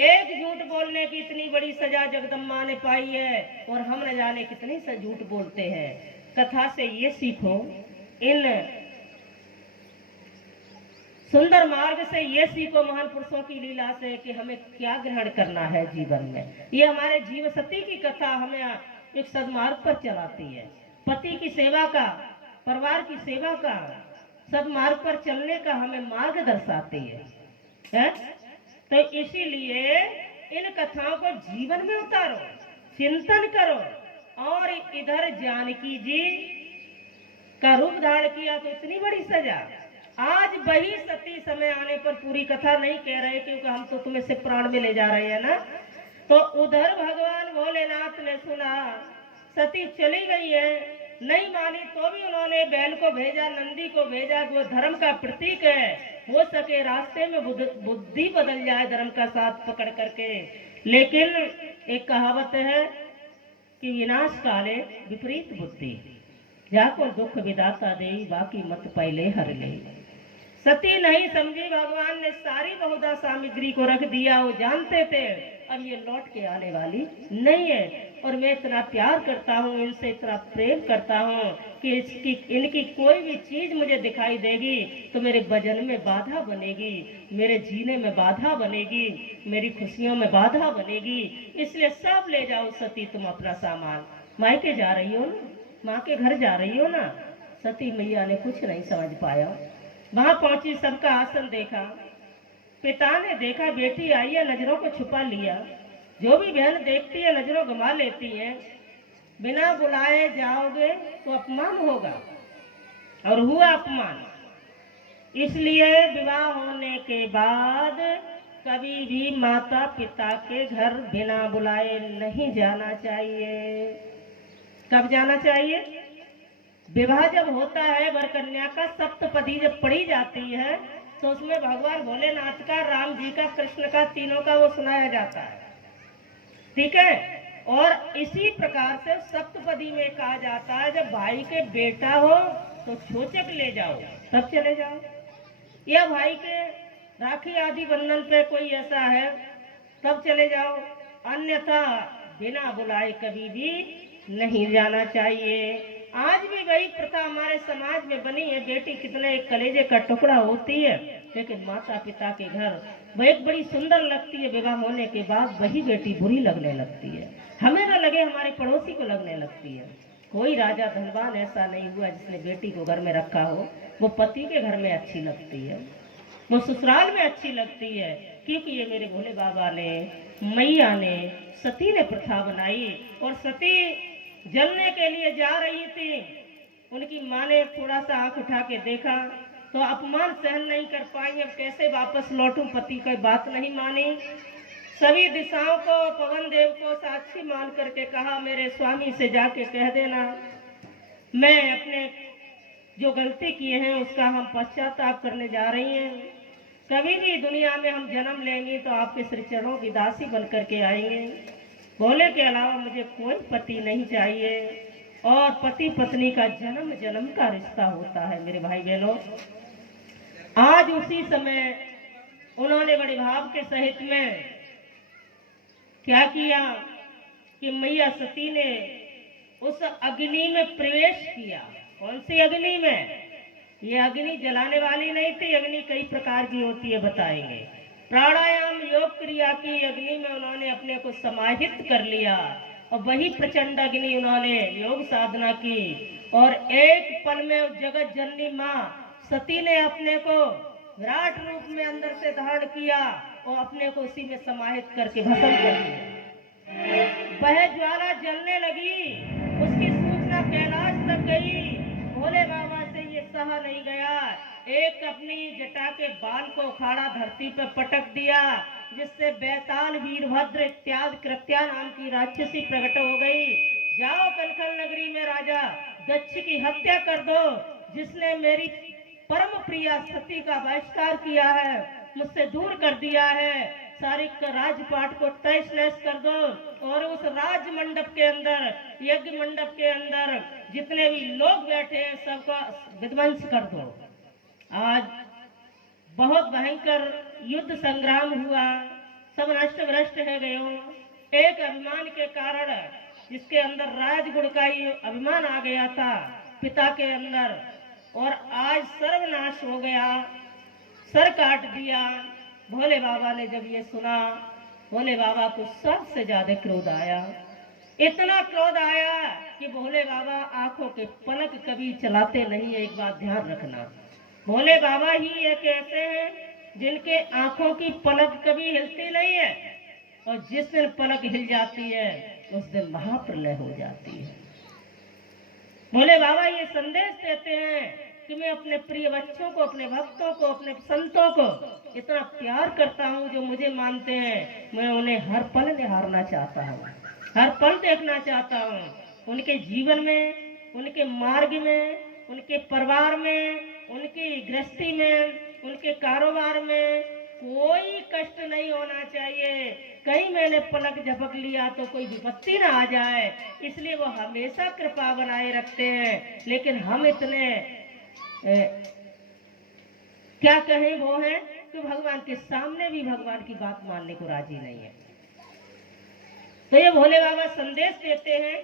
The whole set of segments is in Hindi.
एक झूठ बोलने की इतनी बड़ी सजा जगदम्बा ने पाई है, और हम न जाने कितनी से झूठ बोलते हैं। कथा से ये सीखो, इन सुंदर मार्ग से ये सीखो, महान पुरुषों की लीला से, कि हमें क्या ग्रहण करना है जीवन में। ये हमारे जीव सती की कथा हमें एक सदमार्ग पर चलाती है। पति की सेवा का, परिवार की सेवा का, सदमार्ग पर चलने का हमें मार्ग दर्शाती है? तो इसीलिए इन कथाओं को जीवन में उतारो, चिंतन करो। और इधर जानकी जी का रूप धारण किया तो इतनी बड़ी सजा। आज वही सती समय आने पर, पूरी कथा नहीं कह रहे क्योंकि हम तो तुम्हें से प्राण में ले जा रहे हैं ना, तो उधर भगवान भोलेनाथ ने सुना सती चली गई है, नहीं मानी तो भी उन्होंने बैल को भेजा, नंदी को भेजा, वो धर्म का प्रतीक है, हो सके रास्ते में बुद्धि बदल जाए धर्म का साथ पकड़ करके। लेकिन एक कहावत है कि विनाश काले विपरीत बुद्धि, जाको दुख विदाता दे, बाकी मत पहले हर ले। सती नहीं समझी, भगवान ने सारी बहुधा सामग्री को रख दिया। वो जानते थे अब ये लौट के आने वाली नहीं है, और मैं इतना प्यार करता हूँ इनसे, इतना प्रेम करता हूँ कि इनकी कोई भी चीज मुझे दिखाई देगी तो मेरे भजन में बाधा बनेगी, मेरे जीने में बाधा बनेगी, मेरी खुशियों में बाधा बनेगी। इसलिए सब ले जाओ सती तुम अपना सामान। मायके जा रही हो ना, माँ के घर जा रही हो ना। सती मैया ने कुछ नहीं समझ पाया। वहां पहुंची, सबका आसन देखा, पिता ने देखा बेटी आई है, नजरों को छुपा लिया। जो भी बहन देखती है नजरों गंवा लेती है। बिना बुलाए जाओगे तो अपमान होगा, और हुआ अपमान। इसलिए विवाह होने के बाद कभी भी माता पिता के घर बिना बुलाए नहीं जाना चाहिए। कब जाना चाहिए? विवाह जब होता है, वर कन्या का सप्तपदी जब पढ़ी जाती है तो उसमें भगवान भोलेनाथ का, राम जी का, कृष्ण का, तीनों का वो सुनाया जाता है। ठीक है। और इसी प्रकार से सप्तपदी में कहा जाता है जब भाई के बेटा हो तो छोचक ले जाओ तब चले जाओ, या भाई के राखी आदि बंधन पे कोई ऐसा है तब चले जाओ, अन्यथा बिना बुलाए कभी भी नहीं जाना चाहिए। आज भी वही प्रथा हमारे समाज में बनी है। बेटी कितने एक कलेजे का टुकड़ा होती है, लेकिन माता पिता के घर वह एक बड़ी सुंदर लगती है। विवाह होने के बाद वही बेटी बुरी लगने लगती है, हमें ना लगे हमारे पड़ोसी को लगने लगती है। कोई राजा धनवान ऐसा नहीं हुआ जिसने बेटी को घर में रखा हो। वो पति के घर में अच्छी लगती है, वो ससुराल में अच्छी लगती है, क्योंकि ये मेरे भोले बाबा ने, मैया ने, सती ने प्रथा बनाई। और सती जलने के लिए जा रही थी, उनकी माँ ने थोड़ा सा आंख उठा के देखा तो अपमान सहन नहीं कर पाई। अब कैसे वापस लौटूं, पति की बात नहीं मानी। सभी दिशाओं को, पवन देव को साक्षी मान करके कहा मेरे स्वामी से जाके कह देना मैं अपने जो गलती किए हैं उसका हम पश्चाताप करने जा रही हैं। कभी भी दुनिया में हम जन्म लेंगे तो आपके श्री चरणों की दासी बन करके आएंगे। भोले के अलावा मुझे कोई पति नहीं चाहिए, और पति पत्नी का जन्म जन्म का रिश्ता होता है मेरे भाई बहनों। आज उसी समय उन्होंने बड़े भाव के सहित में क्या किया कि मैया सती ने उस अग्नि में प्रवेश किया। कौन सी अग्नि में? ये अग्नि जलाने वाली नहीं थी, अग्नि कई प्रकार की होती है बताएंगे। प्राणायाम योग क्रिया की अग्नि में उन्होंने अपने को समाहित कर लिया, और वही प्रचंड अग्नि उन्होंने योग साधना की, और एक पल में जगत जननी माँ सती ने अपने को विराट रूप में अंदर से धारण किया और अपने को उसी में समाहित करके भस्म कर दिया। वह ज्वाला जलने लगी, उसकी सूचना कैलाश तक गई। भोले बाबा से ये सहा नहीं गया, एक अपनी जटा के बाल को उखाड़ा धरती पर पटक दिया, जिससे बैताल वीरभद्र इत्यादि कृत्या नाम की राक्षसी प्रकट हो गई। जाओ कनखल नगरी में राजा दक्ष की हत्या कर दो, जिसने मेरी परम प्रिया सती का बहिष्कार किया है, मुझसे दूर कर दिया है। सारे राजपाट को तहस नहस कर दो, और उस राज मंडप के अंदर, यज्ञ मंडप के अंदर जितने भी लोग बैठे हैं सबका विध्वंस कर दो। आज बहुत भयंकर युद्ध संग्राम हुआ, सब नष्ट भ्रष्ट है गयो। एक अभिमान के कारण, जिसके अंदर राजगुण का ही अभिमान आ गया था पिता के अंदर, और आज सर्वनाश हो गया, सर काट दिया। भोले बाबा ने जब ये सुना, भोले बाबा को सबसे ज्यादा क्रोध आया। इतना क्रोध आया कि भोले बाबा आंखों के पलक कभी चलाते नहीं है। एक बात ध्यान रखना, भोले बाबा ही एक ऐसे हैं जिनके आंखों की पलक कभी हिलती नहीं है, और जिस दिन पलक हिल जाती है उस दिन महाप्रलय हो जाती है। भोले बाबा ये संदेश देते हैं कि मैं अपने प्रिय बच्चों को, अपने भक्तों को, अपने संतों को इतना प्यार करता हूँ, जो मुझे मानते हैं, मैं उन्हें हर पल निहारना चाहता हूँ, हर पल देखना चाहता हूँ। उनके जीवन में, उनके मार्ग में, उनके परिवार में, उनकी गृहस्थी में, उनके कारोबार में कोई कष्ट नहीं होना चाहिए। कहीं मैंने पलक झपक लिया तो कोई विपत्ति ना आ जाए, इसलिए वो हमेशा कृपा बनाए रखते हैं। लेकिन हम इतने क्या कहें, वो है कि भगवान के सामने भी भगवान की बात मानने को राजी नहीं है। तो ये भोले बाबा संदेश देते हैं,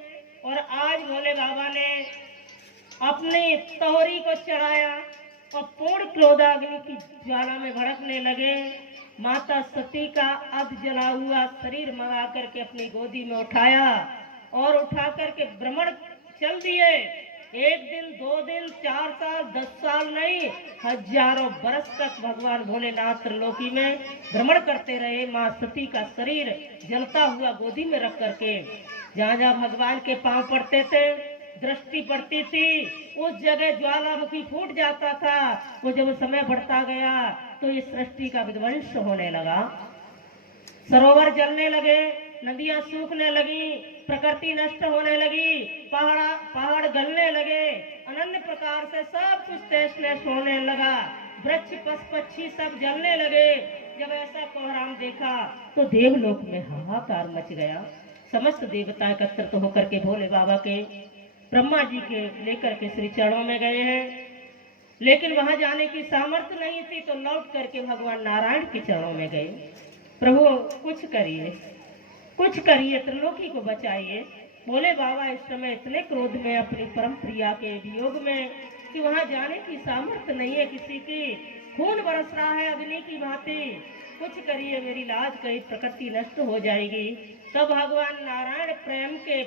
और आज भोले बाबा ने अपनी तोहरी को चढ़ाया और पूर्ण क्रोधाग्नि की ज्वाला में भड़कने लगे। माता सती का अध जला हुआ शरीर मंगा करके अपनी गोदी में उठाया, और उठा करके भ्रमण चल दिए। एक दिन, 2 दिन, 4 साल, 10 साल नहीं, हजारों बरस तक भगवान भोलेनाथ त्रिलोकी में भ्रमण करते रहे। माँ सती का शरीर जलता हुआ गोदी में रख करके, जहाँ जहाँ भगवान के पांव पड़ते थे, दृष्टि पड़ती थी, उस जगह ज्वालामुखी फूट जाता था। वो जब समय बढ़ता गया तो इस सृष्टि का विध्वंस होने लगा, सरोवर जलने लगे, नदियां सूखने लगी, प्रकृति नष्ट होने लगी, पहाड़ गलने लगे, अनन्य प्रकार से सब कुछ तहस नहस होने लगा, वृक्ष पक्षी सब जलने लगे। जब ऐसा कोहराम देखा तो देवलोक में हाहाकार मच गया। समस्त देवता एकत्रित होकर के भोले बाबा के, ब्रह्मा जी के लेकर के श्री चरणों में गए हैं, लेकिन वहां जाने की सामर्थ्य नहीं थी, तो लौट करके भगवान नारायण के चरणों में गए। प्रभु कुछ करिए, कुछ करिए, त्रिलोकी को बचाइए। भोले बाबा इस समय इतने क्रोध में, अपनी परम प्रिया के वियोग में, कि वहां जाने की सामर्थ्य नहीं है किसी की। खून बरस रहा है अग्नि की भांति। कुछ करिए, मेरी लाज कहीं प्रकृति नष्ट हो जाएगी। तब भगवान नारायण प्रेम के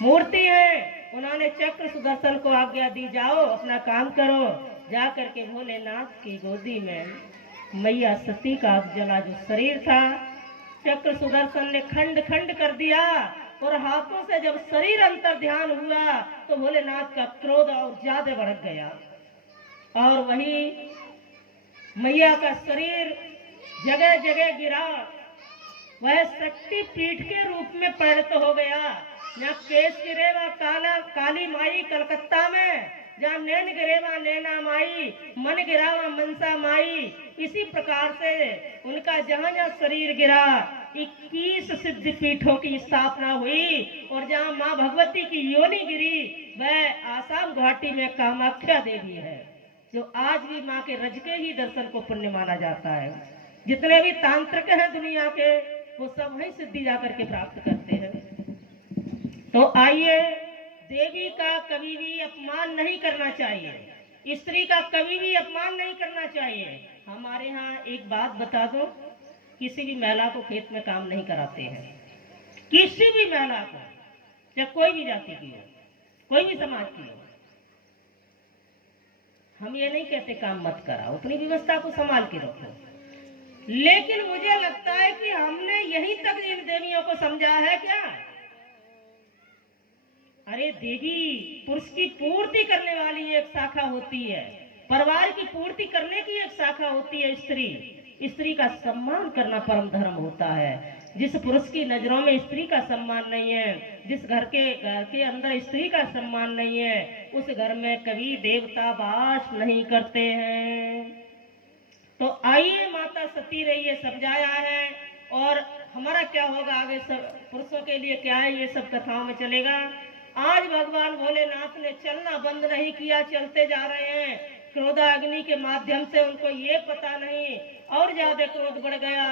मूर्ति है, उन्होंने चक्र सुदर्शन को आज्ञा दी, जाओ अपना काम करो। जा करके भोलेनाथ की गोदी में मैया सती का जला जो शरीर था, चक्र सुदर्शन ने खंड खंड कर दिया, और हाथों से जब शरीर अंतर ध्यान हुआ तो भोलेनाथ का क्रोध और ज्यादा बढ़ गया, और वही मैया का शरीर जगह जगह गिरा। वह शक्ति पीठ के रूप में परिणत हो गया। जहाँ केस गिरेवा काली माई कलकत्ता में, जहाँ नैन गिरेवा नैना माई, मन गिरावा मनसा माई, इसी प्रकार से उनका जहाँ जहाँ शरीर गिरा 21 सिद्ध पीठों की स्थापना हुई। और जहाँ माँ भगवती की योनि गिरी, वह आसाम गुवाहाटी में कामाख्या देवी है, जो आज भी माँ के रज के ही दर्शन को पुण्य माना जाता है। जितने भी तांत्रिक हैं दुनिया के, वो सब वही सिद्धि जाकर के प्राप्त करते हैं। तो आइए, देवी का कभी भी अपमान नहीं करना चाहिए, स्त्री का कभी भी अपमान नहीं करना चाहिए। हमारे यहाँ एक बात बता दो, किसी भी महिला को खेत में काम नहीं कराते हैं, किसी भी महिला को, चाहे कोई भी जाति की हो, कोई भी समाज की हो। हम ये नहीं कहते काम मत कराओ, अपनी व्यवस्था को संभाल के रखो, लेकिन मुझे लगता है कि हमने यहीं तक इन देवियों को समझा है क्या? अरे देवी पुरुष की पूर्ति करने वाली एक शाखा होती है, परिवार की पूर्ति करने की एक शाखा होती है स्त्री। स्त्री का सम्मान करना परम धर्म होता है। जिस पुरुष की नजरों में स्त्री का सम्मान नहीं है, जिस घर के अंदर स्त्री का सम्मान नहीं है, उस घर में कभी देवता वास नहीं करते हैं। तो आइए, माता सती रहिए, समझाया है, और हमारा क्या होगा आगे, सब पुरुषों के लिए क्या है, ये सब कथाओं में चलेगा। आज भगवान भोलेनाथ ने चलना बंद नहीं किया, चलते जा रहे हैं। क्रोधाग्नि के माध्यम से उनको ये पता नहीं और ज्यादा क्रोध बढ़ गया।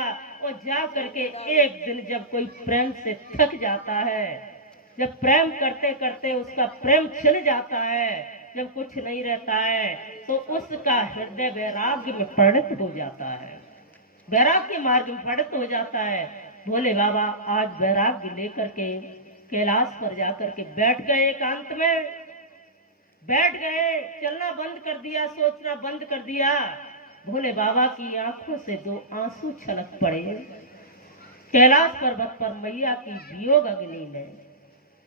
और जा करके एक दिन जब कोई प्रेम से थक जाता है, जब प्रेम करते करते उसका प्रेम छिन जाता है, जब कुछ नहीं रहता है, तो उसका हृदय वैराग्य में परिणत हो जाता है, वैराग्य मार्ग में परिणत हो जाता है। भोले बाबा आज वैराग्य लेकर के कैलाश पर जाकर के बैठ गए, एकांत में बैठ गए, चलना बंद कर दिया, सोचना बंद कर दिया। भोले बाबा की आंखों से दो आंसू छलक पड़े। कैलाश पर्वत पर मैया की वियोग अग्नि में,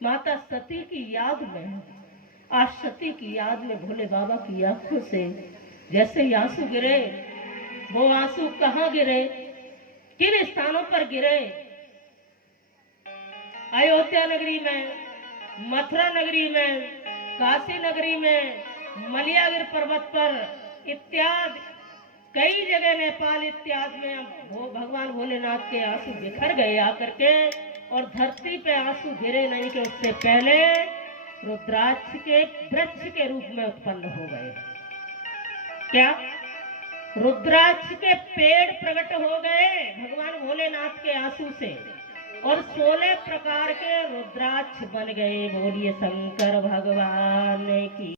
माता सती की याद में, आज सती की याद में भोले बाबा की आंखों से जैसे ही आंसू गिरे। वो आंसू कहाँ गिरे, किन स्थानों पर गिरे? अयोध्या नगरी में, मथुरा नगरी में, काशी नगरी में, मलियागिर पर्वत पर इत्यादि कई जगह, नेपाल इत्यादि में भगवान भोलेनाथ के आंसू बिखर गए आकर के। और धरती पे आंसू गिरे नहीं कि उससे पहले रुद्राक्ष के वृक्ष के रूप में उत्पन्न हो गए। क्या? रुद्राक्ष के पेड़ प्रकट हो गए भगवान भोलेनाथ के आंसू से, और 16 प्रकार के रुद्राक्ष बन गए। बोलिए शंकर भगवान की।